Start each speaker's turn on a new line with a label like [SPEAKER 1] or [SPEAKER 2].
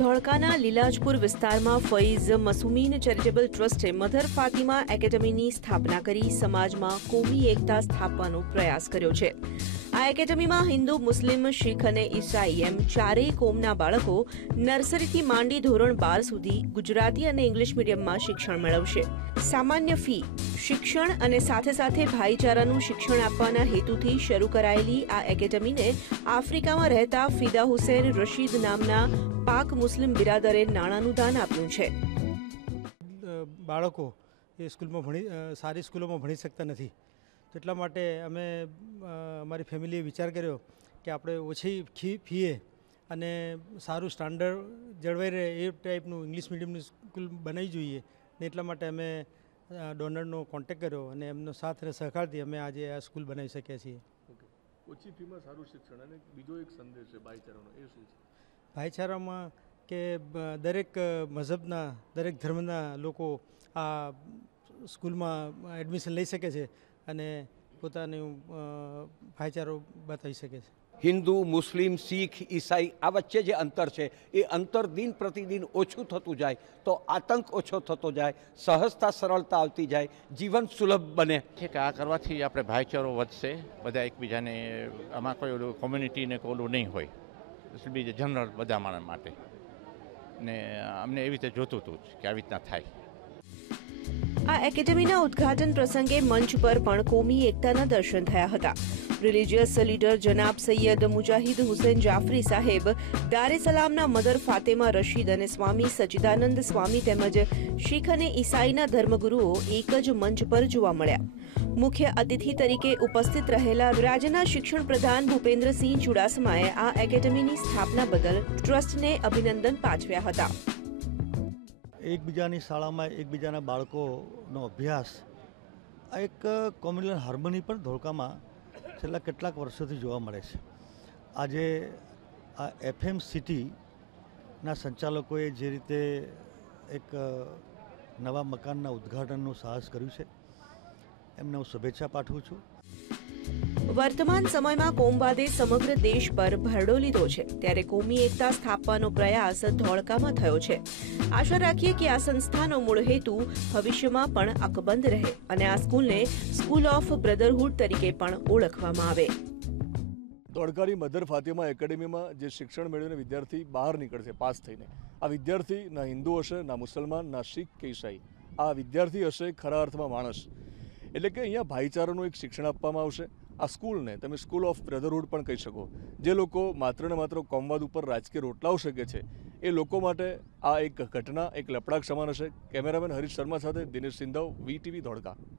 [SPEAKER 1] ધોળકાના લીલાજપુર વિસ્તારમાં ફૈઝ મસુમીન ચેરિટેબલ ટ્રસ્ટે મધર ફાતિમા એકેડમીની સ્થાપના કરી સમાજમાં કોમી એકતા સ્થાપવાનો પ્રયાસ કર્યો છે. આ એકેડમીમાં હિન્દુ, મુસ્લિમ, શીખ અને ઈસાઈ એમ ચારેય કોમના બાળકો નર્સરીથી માંડી ધોરણ બાર સુધી ગુજરાતી અને ઇંગ્લિશ મીડિયમમાં શિક્ષણ મેળવશે. સામાન્ય ફી, શિક્ષણ અને સાથે સાથે ભાઈચારાનું શિક્ષણ આપવાના હેતુથી શરૂ કરાયેલી આ એકેડમીને આફ્રિકામાં રહેતા ફિદા હુસેન રશીદ નામના પાક મુસ્લિમ બિરાદરે નાણાંનું દાન આપ્યું છે.
[SPEAKER 2] બાળકો એ સ્કૂલમાં ભણી સારી સ્કૂલોમાં ભણી શકતા નથી. એટલા માટે અમે અમારી ફેમિલીએ વિચાર કર્યો કે આપણે ઓછી ફી ફીએ અને સારું સ્ટાન્ડર્ડ જળવાઈ રહે એ ટાઈપનું ઇંગ્લિશ મીડિયમની સ્કૂલ બનાવવી જોઈએ. ને એટલા માટે અમે ડોનરનો કોન્ટેક કર્યો અને એમનો સાથ અને સહકારથી અમે આજે આ સ્કૂલ બનાવી શક્યા છીએ.
[SPEAKER 3] ઓછી ફીમાં સારું શિક્ષણ અને બીજો એક સંદેશ છે ભાઈચારાનો એ શું છે?
[SPEAKER 2] ભાઈચારામાં કે દરેક મઝહબના દરેક ધર્મના લોકો આ સ્કૂલમાં એડમિશન લઈ શકે છે. અને પોતાનું ભાઈચારો બતાવી શકે છે.
[SPEAKER 4] હિન્દુ મુસ્લિમ શીખ ઈસાઈ આ વચ્ચે જે અંતર છે એ અંતર દિન પ્રતિદિન ઓછું થતું જાય તો આતંક ઓછો થતો જાય સહજતા સરળતા આવતી જાય જીવન સુલભ બને.
[SPEAKER 5] છે કે આ કરવાથી આપણે ભાઈચારો વધશે બધા એકબીજાને આમાં કોઈ ઓલું કોમ્યુનિટીને કોલું ઓલું નહીં હોય. બીજે જનરલ બધા માણસ માટે. ને અમને એવી રીતે જોતું હતું જ કે આવી રીતના થાય.
[SPEAKER 1] આ એકેડેમીના ઉદ્ઘાટન પ્રસંગે મંચ પર પણ કોમી એકતાના દર્શન થયા હતા. રિલિજિયસ લીડર જનાબ સૈયદ મુજાહિદ હુસેન જાફરી સાહેબ, દારે સલામના મદર ફાતેમા રશીદ અને સ્વામી સચિદાનંદ સ્વામી તેમજ શીખ અને ઈસાઈના ધર્મગુરુઓ એક જ મંચ પર જોવા મળ્યા. મુખ્ય અતિથિ તરીકે ઉપસ્થિત રહેલા રાજ્યના શિક્ષણ પ્રધાન ભૂપેન્દ્રસિંહ ચુડાસમાએ આ એકેડેમીની સ્થાપના બદલ ટ્રસ્ટને અભિનંદન પાઠવ્યા હતા.
[SPEAKER 6] એકબીજાની શાળામાં એકબીજાના બાળકોનો અભ્યાસ, આ એક કોમ્યુનલ હાર્મની પણ ધોળકામાં છેલ્લા કેટલાક વર્ષોથી જોવા મળે છે. આજે આ એફએમ સિટીના સંચાલકોએ જે રીતે એક નવા મકાનના ઉદ્ઘાટનનું સાહસ કર્યું છે, એમને હું શુભેચ્છા પાઠવું છું.
[SPEAKER 1] વર્તમાન સમયમાં કોમવાદે સમગ્ર દેશ પર ભરડો લીધો છે. ત્યારે કોમી એકતા સ્થાપવાનો પ્રયાસ ધોળકામાં થયો છે. આશા રાખીએ કે આ સંસ્થાનો મૂળ હેતુ ભવિષ્યમાં પણ અકબંધ રહે અને આ સ્કૂલને સ્કૂલ ઓફ બ્રધરહુડ તરીકે પણ ઓળખવામાં આવે.
[SPEAKER 3] દોડકારી મધર ફાતિમા એકેડેમીમાં જે શિક્ષણ મેળવીને વિદ્યાર્થી બહાર નીકળશે, પાસ થઈને. આ વિદ્યાર્થી ના હિન્દુ હશે, ના મુસલમાન, ના શીખ કે ઈસાઈ આ વિદ્યાર્થી હશે ખરા અર્થમાં માણસ. એટલે કે અહીંયા ભાઈચારાનું એક શિક્ષણ આપવામાં આવશે. આ સ્કૂલને તમે સ્કૂલ ઓફ બ્રધરહુડ પણ કહી શકો. જે લોકો માત્ર ને માત્ર કોમવાદ ઉપર રાજકીય રોટલાવ શકે છે, એ લોકો માટે આ એક ઘટના, એક લપડાક સમાન હશે. કેમેરામેન હરીશ શર્મા સાથે દિનેશ સિંધવ વીટીવી ધોળકા.